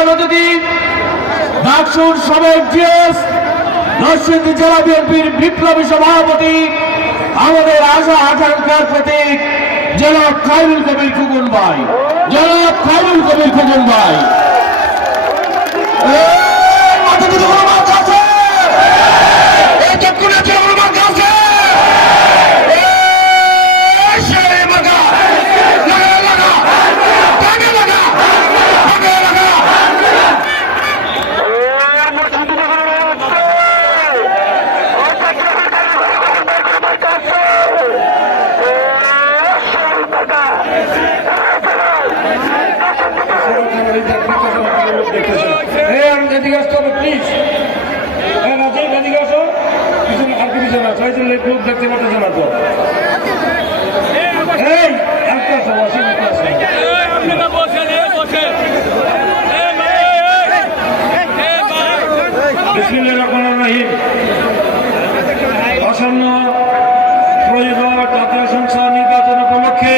প্রধান অতিথি ডাকসুর সাবেক জিএস নরসিংদী জেলা বিএনপির বিপ্লবী সভাপতি আমাদের আশা আকাঙ্ক্ষার প্রতীক জনাব খায়রুল কবির খোকন ভাই, জনাব খায়রুল কবির খোকন ভাই। দেখতে পাচ্ছেন না তো আসন্ন জাতীয় সংসদ নির্বাচন উপলক্ষে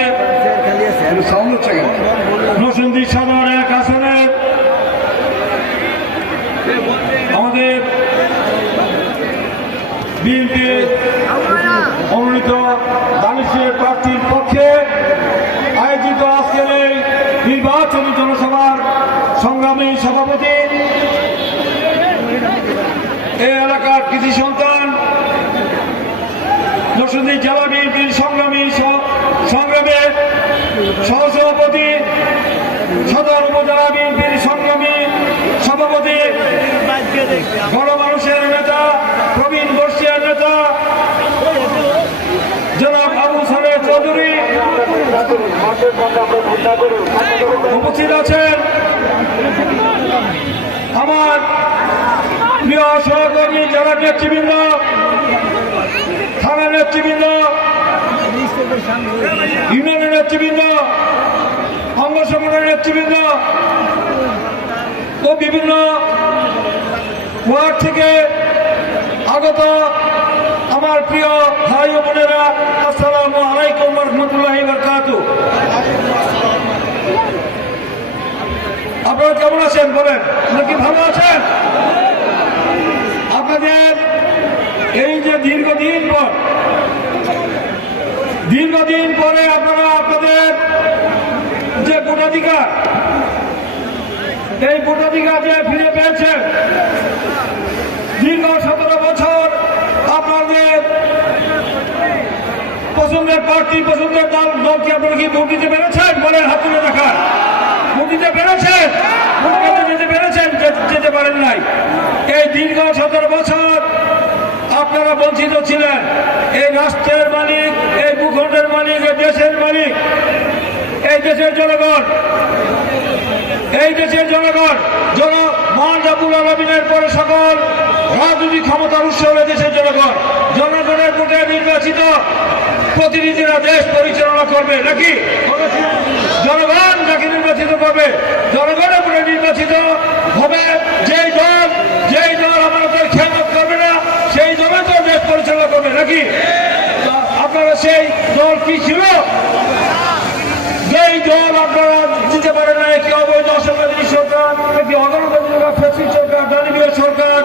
নরসিংদী সদর এক আসনে আমাদের বিএনপি মনোনীত দানিশের প্রার্থীর পক্ষে আয়োজিত আজকের এই নির্বাচনী জনসভার সংগ্রামী সভাপতি এই এলাকার কৃষি সন্তান নরসিংদী জেলা বিএনপির সংগ্রামে সহসভাপতি সদর উপজেলা বিএনপির সংগ্রামী সভাপতি গণমানুষের নেতা প্রবীণ বর্ষিয়ার নেতা জনাব আবু সালেহ চৌধুরী উপস্থিত আছেন। আমার প্রিয় সহকর্মী জেলা নেতৃবৃন্দ, থানা নেতৃবৃন্দ, ইউনিয়নের নেতৃবৃন্দ, অঙ্গ সংগঠনের নেতৃবৃন্দ ও বিভিন্ন ওয়ার্ড থেকে আগত আমার প্রিয় ভাই ও বোনেরা, আসসালামু আলাইকুম ওয়া রাহমাতুল্লাহি ওয়া বারাকাতুহু। আপনারা কেমন আছেন বলেন? আপনারা কি ভালো আছেন? আপনাদের এই যে দীর্ঘদিন পরে আপনারা আপনাদের যে ভোটাধিকার, এই ভোটাধিকার যে ফিরে পেয়েছেন, দীর্ঘ 17 বছর আপনাদের পছন্দের প্রার্থী, পছন্দের দলকে আপনারা কি ভোট দিতে পেরেছেন? বলেন, হাত তুলে দেখান। ভোট দিতে পেরেছেন? ভোট কেন্দ্রে যেতে পেরেছেন? যেতে পারেন নাই। এই দীর্ঘ 17 বছর আপনারা বঞ্চিত ছিলেন। এই রাষ্ট্রের মালিক, এই ভূখণ্ডের মালিক, এই দেশের মালিক, এই দেশের জনগণ, মহান রাব্বুল আলামিনের পরে সকল রাজনৈতিক ক্ষমতার উৎস হল দেশের জনগণ। জনগণের ভোটে নির্বাচিত প্রতিনিধিরা দেশ পরিচালনা করবে নাকি? জনগণ নাকি নির্বাচিত করবে? জনগণের ভোটে নির্বাচিত হবে যেই দল আমাদের খেয়ানত করবে না, সেই দলে তো দেশ পরিচালনা করবে নাকি? আপনারা সেই দল কি ছিল? যেই দল আপনারা দিতে পারেন না, একটি অবৈধ অসাংবিধানিক সরকার, একটি অগণতান্ত্রিক ফ্যাসিস্ট সরকার, দানবীয় সরকার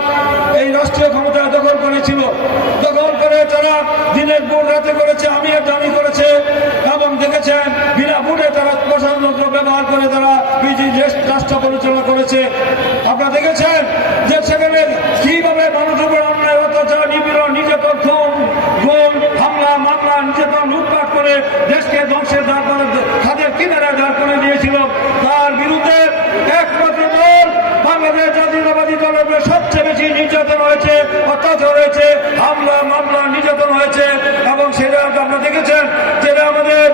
এই রাষ্ট্রীয় ক্ষমতা দখল করেছিল। দখল করে তারা দিনের ভোট রাতে করেছে, আমির দামি করেছে এবং দেখেছেন বিনা ভোটে তারা প্রশাসনযন্ত্র ব্যবহার করে তারা রাষ্ট্র পরিচালনা করেছে। আপনারা দেখেছেন যে সেখানে কিভাবে মানুষের উপর অন্যায় অত্যাচার, নিপীড়ন, নির্যাতন, খুন, হামলা, মামলা, নির্যাতন, লুটপাট করে দেশকে ধ্বংসের খাদের কিনারায় দাঁড় করে দিয়েছিল। তার বিরুদ্ধে একমাত্র দল বাংলাদেশ জাতীয়তাবাদী দলের সবচেয়ে বেশি নির্যাতন হয়েছে, অত্যাচার হয়েছে, হামলা, মামলা, নির্যাতন হয়েছে এবং সেটা আপনারা দেখেছেন যে আমাদের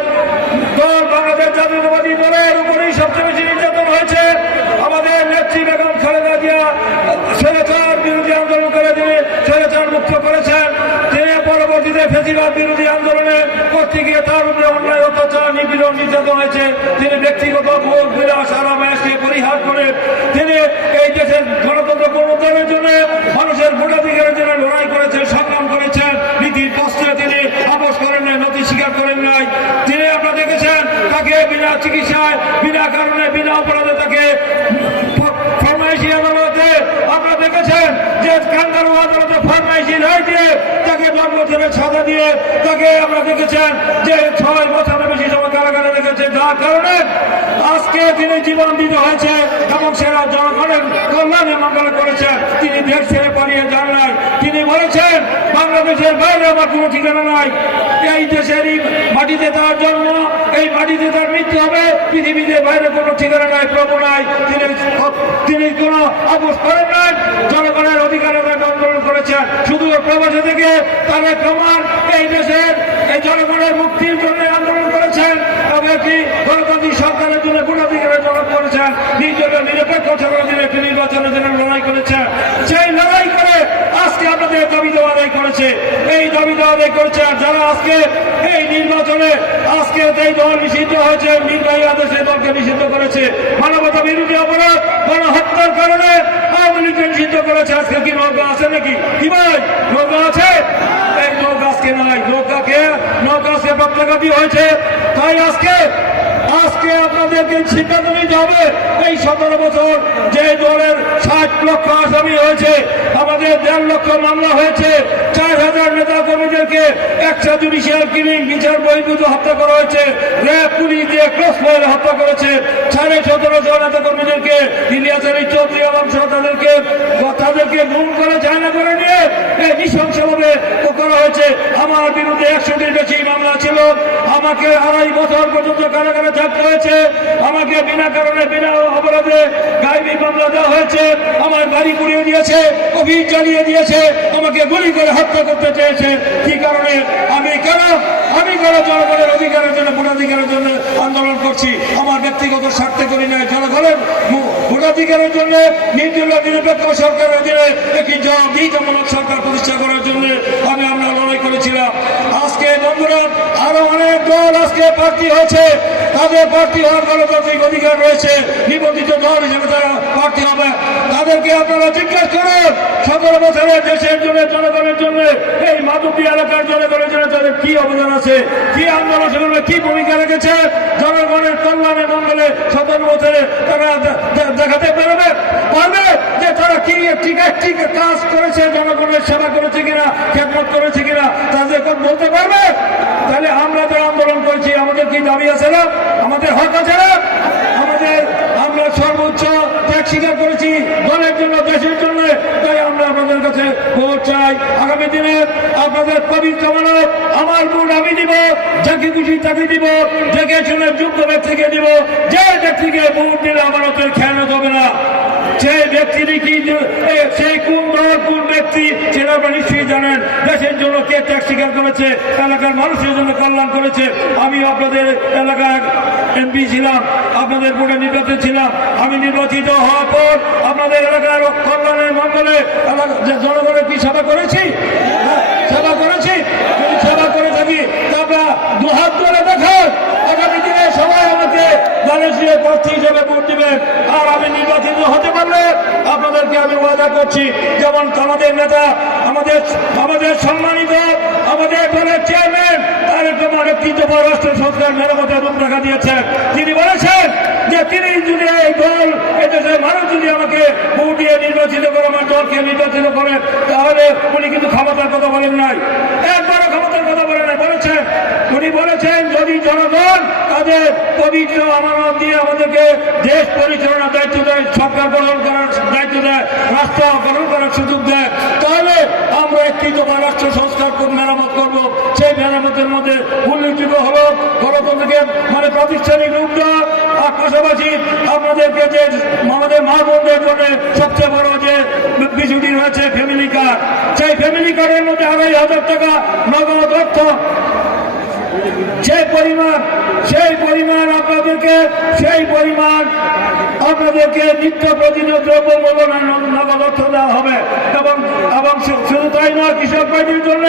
দল বাংলাদেশ জাতীয়তাবাদী দলের উপরেই সবচেয়ে বেশি নির্যাতন হয়েছে। আমাদের নেত্রী বেগম খালেদা জিয়া স্বৈরাচার বিরোধী আন্দোলন করে তিনি স্বৈরাচার মুক্ত করেছেন। তিনি পরবর্তীতে ফ্যাসিবাদ বিরোধী আন্দোলনে করতে গিয়ে তার উপরে অন্যায় অত্যাচার, নিপীড়ন, নির্যাতন হয়েছে। তিনি ব্যক্তিগত ভোগ বিলাস আরামায়াসকে পরিহার করে তিনি এই দেশের গণতন্ত্র পুনরুদ্ধারের জন্য, মানুষের ভোটাধিকারের জন্য লড়াই করেছেন, সংগ্রাম করেছেন। নীতির কষ্টে তিনি আপোষ করেন নাই, নথি স্বীকার করেন নাই। তিনি আপনারা দেখেছেন তাকে বিনা চিকিৎসায়, বিনা কারণে, বিনা অপরাধে তাকে বছরের সাজা দিয়ে তাকে আমরা দেখেছেন যে 6 বছরের বেশি সময় কারাগারে রেখেছে, যার কারণে আজকে তিনি জীবন দিতে হয়েছে এবং সেরা জনগণের কল্যাণে মঙ্গল করেছেন। তিনি দেশ ছেড়ে পালিয়ে যান নাই। তিনি বলেছেন বাংলাদেশের বাইরে আমার কোনো ঠিকানা নাই, এই দেশেরই মাটিতে তার জন্ম, এই মাটিতে তার মৃত্যু হবে, পৃথিবীতে বাইরে কোনো ঠিকানা নাই, প্রভু নাই। তিনি কোনো আপোষ করেন নাই, জনগণের অধিকারের আন্দোলন করেছেন। শুধু প্রবাসী থেকে তারা প্রমাণ এই দেশের এই জনগণের মুক্তির জন্য আন্দোলন করেছেন এবং একটি গণতান্ত্রিক সরকারের জন্য ভোটাধিকারের জন্য করেছেন। নিরপেক্ষ সরকারের জন্য একটি নির্বাচনের জন্য লড়াই করেছেন। সেই লড়াই করে আজকে আপনাদের দাবি দেওয়া আদায় করেছে, এই দাবি দেওয়া আদায় করেছে। আর যারা আজকে এই নির্বাচনে আজকে এই দল নিষিদ্ধ হয়েছে, নির্বাহী আদেশে দলকে নিষিদ্ধ করেছে, মানবতা বিরোধী অপরাধ গণহত্যার কারণে আওয়ামী লীগকে নিষিদ্ধ করেছে। আজকে কি নৌকা আছে নাকি? কি ভাই নৌকা আছে? এই নৌকা আজকে নাই। নৌকা আজকে প্রত্যাঘাতী হয়েছে। তাই আজকে আপনাদেরকে সিদ্ধান্ত নিতে হবে, এই 17 বছর যে দলের 60 লক্ষ আসামি হয়েছে, আমাদের 1.5 লক্ষ মামলা হয়েছে, 4000 নেতা কর্মীদেরকে এক্সট্রা জুডিশিয়াল কিলিং বিচার বহির্ভূত হত্যা করা হয়েছে, র্যাব পুলিশ দিয়ে ক্রস ফায়ারে হত্যা করেছে, 17.5 নেতা কর্মীদেরকে ইলিয়াস আলী চৌধুরী এবং তাদেরকে গুম করে জায়গা করে নিয়ে নৃশংসভাবে করা হয়েছে। আমার বিরুদ্ধে 100টির বেশি মামলা ছিল, আমাকে 2.5 বছর পর্যন্ত কারাগারে থাকতে হয়েছে, আমাকে বিনা কারণে বিনা অপরাধে গায়েবী মামলা দেওয়া হয়েছে, আমার বাড়ি পুড়িয়ে দিয়েছে, অফিস জ্বালিয়ে দিয়েছে, আমাকে গুলি করে হত্যা করতে চেয়েছে। কি কারণে? আমি কেন জনগণের অধিকারের জন্য, ভোটাধিকারের জন্য আন্দোলন করছি। আমার ব্যক্তিগত স্বার্থে করি নাই, জনগণের ভোটাধিকারের জন্য নিরপেক্ষ সরকারের অধীনে একটি জবাবদিহিতামূলক সরকার প্রতিষ্ঠা করার জন্য আমরা লড়াই করেছিলাম। আজকে বন্ধুরা আরো অনেক দল আজকে প্রার্থী হয়েছে, তাদের প্রার্থী হওয়ার গণতান্ত্রিক অধিকার রয়েছে, নিবন্ধিত দল হিসেবে তারা প্রার্থী হবে। তাদেরকে আপনারা জিজ্ঞেস করুন 17 বছরের দেশের জন্য, জনগণের জন্য, এই মাধবদী এলাকার জনগণের জন্য তাদের কি অবদান আছে, কি আন্দোলন সংগ্রামে কি ভূমিকা রেখেছে, জনগণের কল্যাণে মঙ্গলে 17 বছরে তারা দেখাতে পারবে যে তারা কি একটি কাজ করেছে, জনগণের সেবা করেছে কিনা, খেদমত করেছে কিনা, তাদের বলতে পারবে? তাহলে আমরা যারা আন্দোলন করেছি আমাদের কি দাবি আছে না? আমাদের হক আছে না? আমরা সর্বোচ্চ ত্যাগ স্বীকার করেছি দলের জন্য, দেশের জন্য। তাই আমরা আপনাদের কাছে ভোট চাই। আগামী দিনে আপনাদের পবিত্র মানব আমার ভোট আমি দিব, যাকে খুশি তাকে দিব, দেখে শুনে যোগ্য ব্যক্তিকে দিব। যে ব্যক্তিকে ভোট দিলে আমানতের খেয়ানত হবে না, সেই ব্যক্তিরই কি, সেই কোন দল কোন ব্যক্তি সেটা আপনারা নিশ্চয়ই জানেন। দেশের জন্য কে ত্যাগ স্বীকার করেছে, এলাকার মানুষের জন্য কল্যাণ করেছে। আমি আপনাদের এলাকায় এমপি ছিলাম, আপনাদের ভোটে নির্বাচিত ছিলাম। আমি নির্বাচিত হওয়ার পর আপনাদের এলাকার কল্যাণের মঙ্গলে জনগণের কি সেবা করেছি? সেবা করেছি। যদি সেবা করে থাকি তারপর দুহাত ধরে দেখেন, আগামী দিনে সবাই আমাকে দলের প্রার্থী হিসেবে ভোট দিবেন। আর আমি নির্বাচিত হতে পারলে আপনাদেরকে আমি ওয়াদা করছি, যেমন আমাদের নেতা, আমাদের সম্মানিত আমাদের দলের চেয়ারম্যান তারেক রহমান একটি রাষ্ট্র সংস্কার মেরামতের রূপরেখা দিয়েছেন। তিনি বলেছেন যে তিনি যদি এই দল, এদেশের মানুষ যদি আমাকে ভোট দিয়ে নির্বাচিত করে, আমার দলকে নির্বাচিত করেন, তাহলে উনি কিন্তু ক্ষমতার কথা বলেন নাই, একবারও ক্ষমতার কথা বলেন নাই। উনি বলেছেন যদি জনগণ তাদের পবিত্র আমানত দিয়ে আমাদেরকে দেশ পরিচালনার দায়িত্ব দেয়, সরকার গঠন করার দায়িত্ব দেয়, রাষ্ট্র গঠন করার সুযোগ দেয়, তাহলে আমরা একটি রাষ্ট্র সংস্কার মেরামত করব। সেই মেরামতের মধ্যে উল্লেখযোগ্য হল গণতন্ত্রকে প্রাতিষ্ঠানিক রূপ দেওয়া, আর পাশাপাশি আপনাদেরকে যে আমাদের মা বোনদের জন্য সবচেয়ে বড় যে বিষয়টি রয়েছে ফ্যামিলি কার্ড, সেই ফ্যামিলি কার্ডের মধ্যে 2,500 টাকা নগদ অর্থ, সেই পরিমাণ আপনাদেরকে নিত্য প্রয়োজনীয় দ্রব্য মূল্যায়ন নগদ অর্থ দেওয়া হবে। এবং শুধু তাই নয়, কৃষক ভাইদের জন্য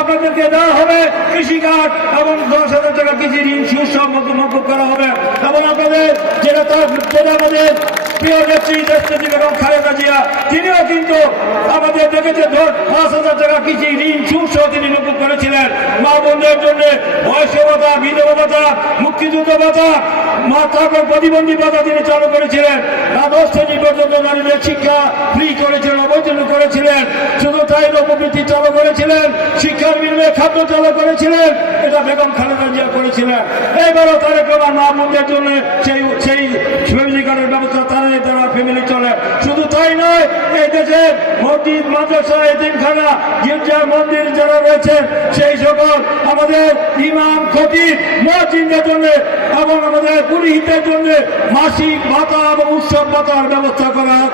আপনাদেরকে দেওয়া হবে কৃষি কার্ড এবং 10,000 টাকা কৃষি ঋণ সুদ মকুব করা হবে। এবং আপনাদের যেটা আমাদের প্রিয় নেত্রী দেশনেত্রী বেগম খালেদা জিয়া, তিনিও কিন্তু আমাদের দেখেছে 5,000 টাকা কৃষি ঋণ সুদ তিনি মকুব করেছিলেন। মা বোনদের জন্য বয়স্ক ভাতা, বিধবা ভাতা, মুক্তি মুক্তিযুদ্ধ ভাতা, তারপর প্রতিবন্ধী ভাতা তিনি চালু করেছিলেন, দ্বাদশ শ্রেণী পর্যন্ত নারীদের শিক্ষা ফ্রি করেছিলেন, অবতীর্ণ করেছিলেন। শুধু তাই লোকবৃত্তি চালু করেছিলেন, শিক্ষার বিনিময়ে খাদ্য চালু করেছিলেন, এটা বেগম খালেদা জিয়া করেছিলেন। এইবারও তারেক রহমান মা বোনদের জন্য সেই ফ্যামিলি কার্ডের ব্যবস্থা তারা ফ্যামিলি চলে। শুধু তাই নয়, এই দেশে মসজিদ, মাদ্রাসা, এতিমখানা, গির্জা, মন্দির যারা রয়েছে সেই সকল আমাদের ইমাম, খতিব, মুয়াজ্জিনদের জন্য এবং আমাদের পুরোহিতের জন্য মাসিক ভাতা এবং উৎসব ভাতার ব্যবস্থা করার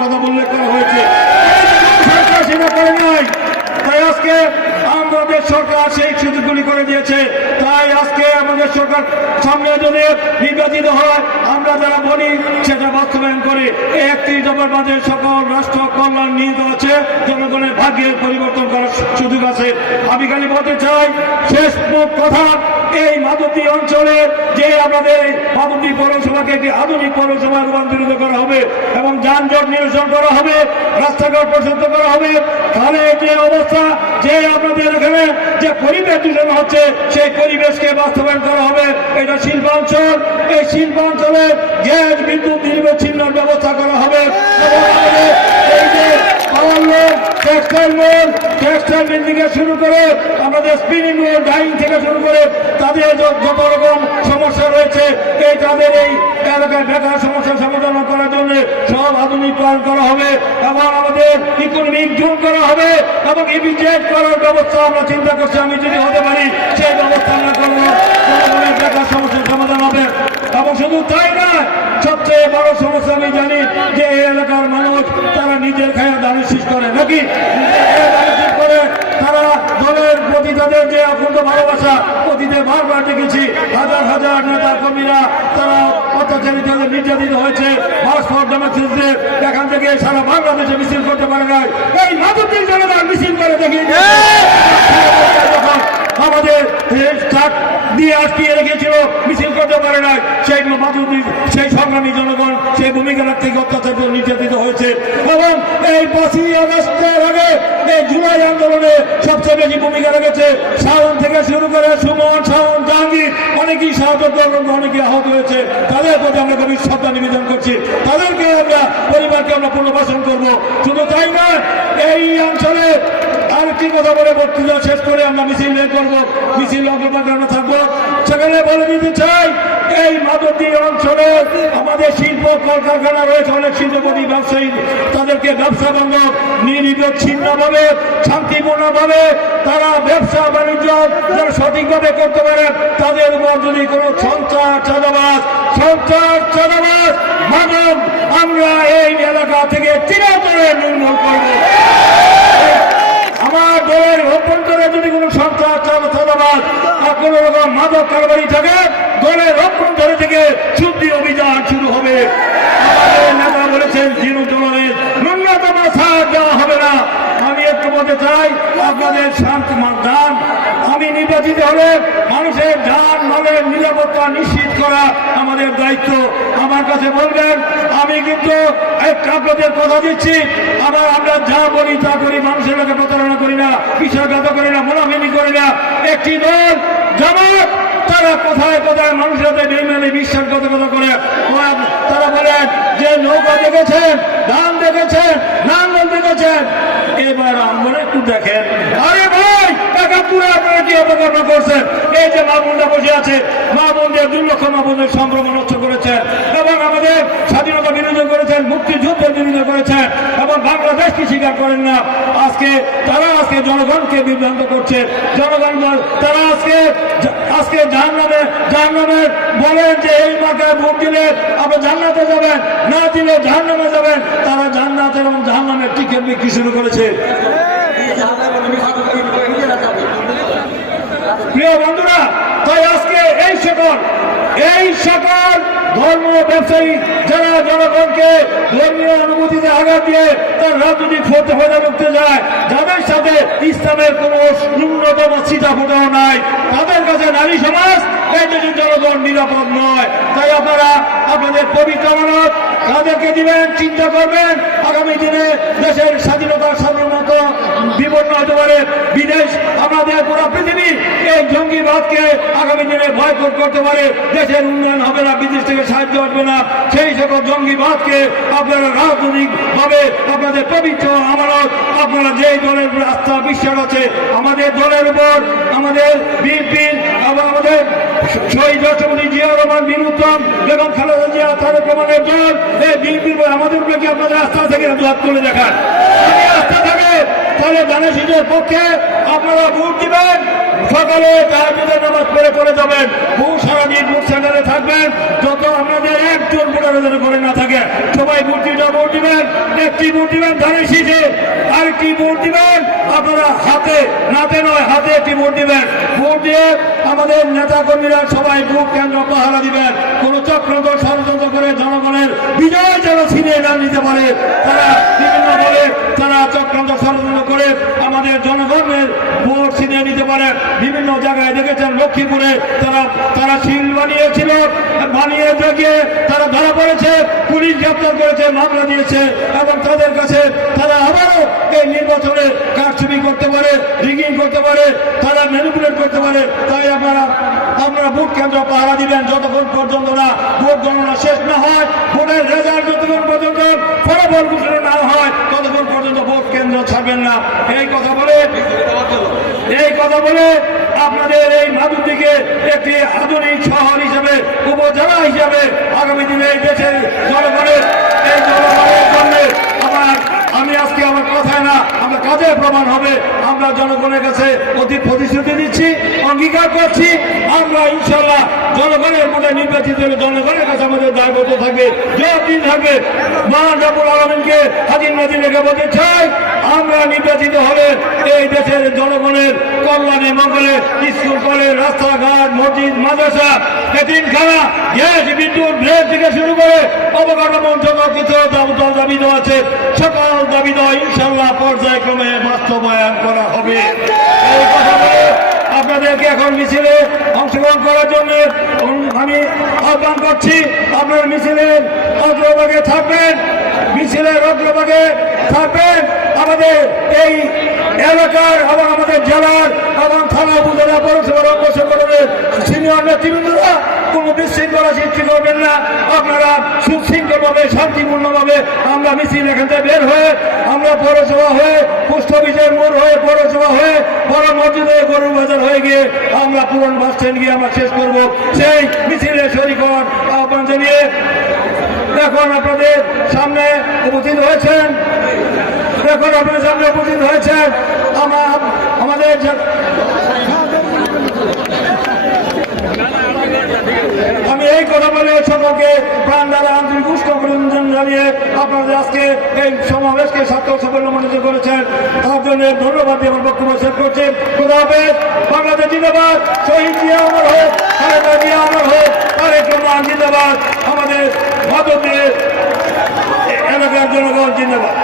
কথা উল্লেখ করা হয়েছে। সরকার সেটা করে নাই, তাই আজকে আমাদের সরকার সেই সুযোগগুলি করে দিয়েছে। তাই আজকে আমাদের সরকার সামনে যদি নির্বাচিত হয়, আমরা যারা বলি সেটা বাস্তবায়ন করে। এই 31 দফার মাঝে সকল রাষ্ট্র কল্যাণ নিহিত আছে, জনগণের ভাগ্যের পরিবর্তন করার সুযোগ আছে। আমি খালি বলতে চাই, শেষ কথা, এই মাধবদী অঞ্চলে যে আমাদের মাধবদী পৌরসভাকে একটি আধুনিক পৌরসভায় রূপান্তরিত করা হবে এবং যানজট নিরসন করা হবে, রাস্তাঘাট প্রশস্ত করা হবে। তাহলে যে অবস্থা, যে আপনাদের এখানে যে পরিবেশ দূষণ হচ্ছে, সেই পরিবেশকে বাস্তবায়ন করা হবে। এটা শিল্পাঞ্চল, এই শিল্পাঞ্চলে গ্যাস বিদ্যুৎ নির্বিচ্ছিন্নর ব্যবস্থা করা হবে এবং আমাদের এই যে পাওয়ার লোড, টেক্সটাইল মিল থেকে শুরু করে আমাদের স্পিনিং মিল, ডাইং থেকে শুরু করে তাদের যত রকম সমস্যা রয়েছে, এই তাদের এই এলাকায় বেকার সমস্যার সমাধান করার জন্য সব আধুনিকায়ন করা হবে এবং আমাদের ইকোনমিক জোন করা হবে এবং ইমিডিয়েট করার ব্যবস্থা আমরা চিন্তা করছি। আমি যদি হতে পারি সেই ব্যবস্থা আমরা করবো, বেকার সমস্যার সমাধান হবে। এবং শুধু তাই না, সবচেয়ে বড় সমস্যা আমি জানি যে এই এলাকার মানুষ তারা নিজের খায়া দানিশিস করে নাকি করে, তারা দলের প্রতি তাদের যে অকুণ্ঠ ভালোবাসা অতীতে বারবার দেখেছি। হাজার হাজার নেতা কর্মীরা তারা অত্যাচারিত, নির্যাতিত হয়েছে। এখান থেকে সারা বাংলাদেশে মিছিল করতে পারে নাই, এই মাধবদীর জনতা মিছিল করে দেখিয়ে আমাদের দিয়ে আটকিয়ে রেখেছিল, মিছিল করতে পারে নাই। সেই মাধবদীর সেই সংগ্রামী জনগণ সেই ভূমিকা রাখতে অত্যাচারিত, নির্যাতিত হয়েছে। এবং এই 5ই আগস্টের আগে এই জুলাই আন্দোলনে সবচেয়ে বেশি ভূমিকা রেখেছে। শাওন থেকে শুরু করে সুমন, শাওন, জাহাঙ্গীর অনেকেই সাহায্য, অনেকে আহত হয়েছে। তাদের প্রতি আমরা গভীর শ্রদ্ধা নিবেদন করছি। তাদেরকে আমরা পরিবারকে আমরা পুনর্বাসন করবো। শুধু তাই নয়, এই অঞ্চলে আরেকটি কথা বলে বক্তৃতা শেষ করে আমরা মিছিল বের করবো, মিছিল অগ্রগণ্য থাকবো। সেখানে বলে দিতে চাই, এই মাধবদী অঞ্চলে আমাদের শিল্প কলকারখানা রয়েছে, অনেক শিল্পপতি ব্যবসায়ী, তাদেরকে ব্যবসা বন্ধ নিরবিচ্ছিন্নভাবে শান্তিপূর্ণভাবে তারা ব্যবসা বাণিজ্য যারা সঠিকভাবে করতে পারে, তাদের উপর যদি কোনো সন্ত্রাস, চাঁদাবাজ মানব আমরা এই এলাকা থেকে চিরতরে নির্মূল করব। আমার দলের অভ্যন্তরে যদি কোনো সন্ত্রাস, চাঁদাবাজ আর কোন রকম মাদক কারবারি থাকে, দলের অভ্যন্তরে থেকে শুদ্ধি অভিযান শুরু হবে। আমাদের নেতা বলেছেন তৃণমূলের ন্যূনতম ছাড় দেওয়া হবে না। আমি একটু বলতে চাই, আপনাদের শান্তি দান, আমি নির্বাচিত হলে মানুষের যান মালের নিরাপত্তা নিশ্চিত করা আমাদের দায়িত্ব। আমার কাছে বলবেন, আমি কিন্তু আপনাদের কথা দিচ্ছি, আবার আমরা যা বলি তা করি, মানুষের লোকে প্রতারণা করি না, বিশ্বাসঘাত করি না, মুনাফিনি করি না। একটি দল জামাত, তারা কোথায় কোথায় মানুষের সাথে বেইমানি বিশ্বাসঘাতকতা করে। তারা বলেন যে নৌকা দেখেছেন, ধান দেখেছেন, নাঙ্গল দেখেছেন, এবার আমরা একটু দেখেন। আরে ভাই, 71-এ আপনারা কি অপকর্ম করছেন? এই যে মা বোনরা বসে আছে, মা বোনদের 2 লক্ষ মা বোনের সম্ভ্রম নষ্ট করেছেন এবং আমাদের স্বাধীনতা বিরোধী করেছেন, মুক্তিযুদ্ধের বিরোধী করেছেন এবং বাংলাদেশকে স্বীকার করেন না। তারা আজকে জনগণকে বিভ্রান্ত করছে। জনগণ তারা আজকে জাহান্নামে বলেন যে এই মার্কায় ভোট দিলে আপনি জান্নাতে যাবেন, না দিলে জাহান্নামে যাবেন। তারা জান্নাত এবং জাহান্নামের টিকিট বিক্রি শুরু করেছে। প্রিয় বন্ধুরা, তাই আজকে এই সকল ধর্ম ব্যবসায়ী যারা জনগণকে ধর্মীয় অনুভূতিতে আঘাত দিয়ে তার রাজনৈতিক ফায়দা করতে যায়, যাদের সাথে ইসলামের কোন ন্যূনতম ছিটা ফোটাও নাই, তাদের কাছে নারী সমাজ, এই দেশের জনগণ নিরাপদ নয়। তাই আপনারা আপনাদের পবিত্র আমানত তাদেরকে দিবেন, চিন্তা করবেন, আগামী দিনে দেশের স্বাধীনতার সার্বভৌমত্ব বিপন্ন হতে পারে। বিদেশ আমাদের পুরো পৃথিবী এই জঙ্গিবাদকে আগামী দিনে বয়কট করতে পারে। দেশের উন্নয়ন হবে না, বিদেশ থেকে সাহায্য আসবে না। সেই সকল জঙ্গিবাদকে আপনারা রাজনৈতিকভাবে আপনাদের পবিত্র আমানত, আপনারা যে দলের উপর আস্থা বিশ্বাস আছে, আমাদের দলের উপর, আমাদের বিএনপি এবং আমাদের শহীদ রাষ্ট্রপতি জিয়াউর রহমান বীর উত্তম এবং খালেদা জিয়া তারেক রহমানের দল, এই বিএনপির উপর আমাদের উপরে কি আপনাদের আস্থা থেকে হাত তুলে দেখান। যদি আস্থা থাকে তাহলে দানেশীদের পক্ষে আপনারা ভোট দিবেন। সকালে তাহাজ্জুদের নামাজ পড়ে করে যাবেন, ভোট সারাদিন ভোট সেন্টারে থাকবেন। যত আপনাদের একজন ভোটার যেন করে না থাকে, সবাই ভোট দিবেন। একটি ভোট দিবেন দানেশীতে, আরেকটি ভোট দিবেন আপনারা হাতে, নাতে নয় হাতে একটি ভোট দিবেন। ভোট দিয়ে আমাদের নেতা কর্মীরা সবাই ভোট কেন্দ্র পাহারা দিবেন। কোন চক্রান্ত ষড়যন্ত্র করে জনগণের বিজয় যেন ছিনিয়ে না নিতে পারে, তারা বিভিন্ন বলে তারা চক্রান্ত ষড়যন্ত্র করে আমাদের জনগণের ভোট ছিনিয়ে নিতে পারে। বিভিন্ন জায়গায় দেখেছেন লক্ষ্মীপুরে তারা শিল বানিয়েছিল, বানিয়ে দেখিয়ে তারা ধরা পড়েছে, পুলিশ গ্রেপ্তার করেছে, মামলা দিয়েছে এবং তাদের কাছে তারা আবারও এই নির্বাচনে কারচুপি করতে পারে, রিগিং করতে পারে, তারা ম্যানিপুলেট করতে পারে। তাই আপনারা ভোট কেন্দ্র পাহারা দিবেন যতক্ষণ পর্যন্ত না ভোট গণনা শেষ না হয়, ভোটের রেজাল্ট যতক্ষণ পর্যন্ত ফলাফল ঘোষণা না হয় ততক্ষণ পর্যন্ত ভোট কেন্দ্র ছাড়বেন না। এই কথা বলে আপনাদের এই মাধুরীকে একটি আধুনিক শহর হিসেবে, উপজেলা হিসেবে আগামী দিনে এই দেশের জনগণের জন্য আমি আজকে আমার কথায় না, আমরা কাজে প্রমাণ হবে। আমরা জনগণের কাছে অতি প্রতিশ্রুতি দিচ্ছি, অঙ্গীকার করছি, আমরা ইনশাল্লাহ জনগণের মধ্যে নির্বাচিত হলে জনগণের কাছে আমাদের দায়বদ্ধ থাকবে, জবাবদিহি থাকবে। মহান রব্বুল আলামিনকে হাজির নাজির রেখে বলতে চাই, আমরা নির্বাচিত হলে এই দেশের জনগণের কল্যাণে মঙ্গলে স্কুল কলেজ, রাস্তাঘাট, মসজিদ, মাদ্রাসা, এতিমখানা, গ্যাস, বিদ্যুৎ, ব্রেক থেকে শুরু করে অবকাঠামো যত কিছু দাবি দেওয়া আছে, সকল দাবি দেওয়া ইনশাল্লাহ পর্যায়ক্রমে বাস্তবায়ন করা হবে। এই কথা বলে আপনাদেরকে এখন মিছিলে অংশগ্রহণ করার জন্য আমি আহ্বান করছি। আপনার মিছিলের অগ্রভাগে থাকবেন, আমাদের এই এলাকার এবং আমাদের জেলার এবং থানা উপজেলা পৌরসভার অঙ্গসংগঠনের সিনিয়র নেতৃবৃন্দরা কোনো বিশৃঙ্খলা সৃষ্টি করবেন না। আপনারা সুশৃঙ্খলভাবে, শান্তিপূর্ণভাবে আমরা মিছিল এখান থেকে বের হয়ে আমরা পৌরসভা হয়ে, পোস্ট অফিসের মোড় হয়ে, পৌরসভা হয়ে, বড় মসজিদ হয়ে, গরুর বাজার হয়ে গিয়ে আমরা পুরন বাস স্ট্যান্ড গিয়ে আমরা শেষ করব। সেই মিছিলে শরীক হওয়ার আহ্বান জানিয়ে এখন আপনাদের সামনে উপস্থিত হয়েছেন আমাদের আমি এই কথা বলে সকলকে প্রাণ দ্বারা আন্তরিক অভিনন্দন জানিয়ে আপনাদের আজকে এই সমাবেশকে সার্থক সাফল্যমণ্ডিত করেছেন, তার জন্য ধন্যবাদ দিয়ে আমার বক্তব্য শেষ করছি। খোদা হাফেজ। বাংলাদেশ জিন্দাবাদ। শহীদ জিয়া অমর হোক, খালেদা জিয়া অমর হোক, তারেক রহমান জিন্দাবাদ। আমাদের মাধবদের এলাকার জনগণ জিন্দাবাদ।